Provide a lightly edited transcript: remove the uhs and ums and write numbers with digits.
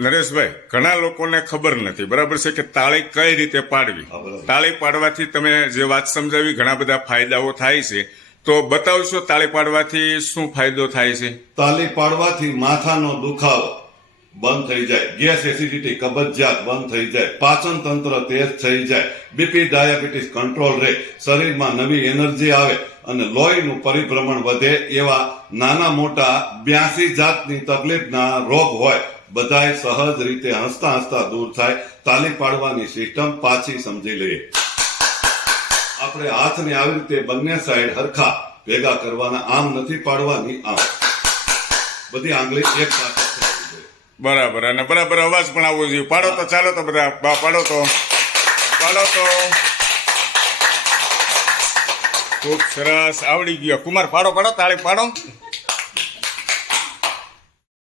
નરેશભાઈ, ઘણા લોકોને ખબર નથી, બરાબર છે, કે તાળી કઈ રીતે પાડવી. તાળી પાડવાથી તમે જે વાત સમજાવી, ઘણા બધા ફાયદાઓ થાય છે, તો બતાવશો તાળી પાડવાથી શું ફાયદો થાય છે? તાળી પાડવાથી માથાનો દુખાવો બંધ થઈ જાય, ગેસ એસિડિટી કબજિયાત બંધ થઈ જાય, પાચન તંત્ર તેજ થઈ જાય, બીપી ડાયાબિટીસ કંટ્રોલ રહે, શરીરમાં નવી એનર્જી આવે અને લોહીનું પરિભ્રમણ વધે. એવા નાના મોટા 82 જાતની તકલીફના રોગ હોય બધાય સહજ રીતે હસતા હસતા દૂર થાય. તાળી પાડવાની સિસ્ટમ પાછી સમજી લઈએ. આપણે હાથને આવી રીતે બંને સાઈડ હરખા ભેગા કરવાના, આમ નથી પાડવાની, આમ બધી આંગળી એક સાથે. બરાબર, અને બરાબર અવાજ પણ આવવો જોઈએ. પાડો તો, ચાલો તો બધા પાડો તો. ખૂબ સરસ, આવડી ગયો. કુમાર, પાડો તાળી પાડો.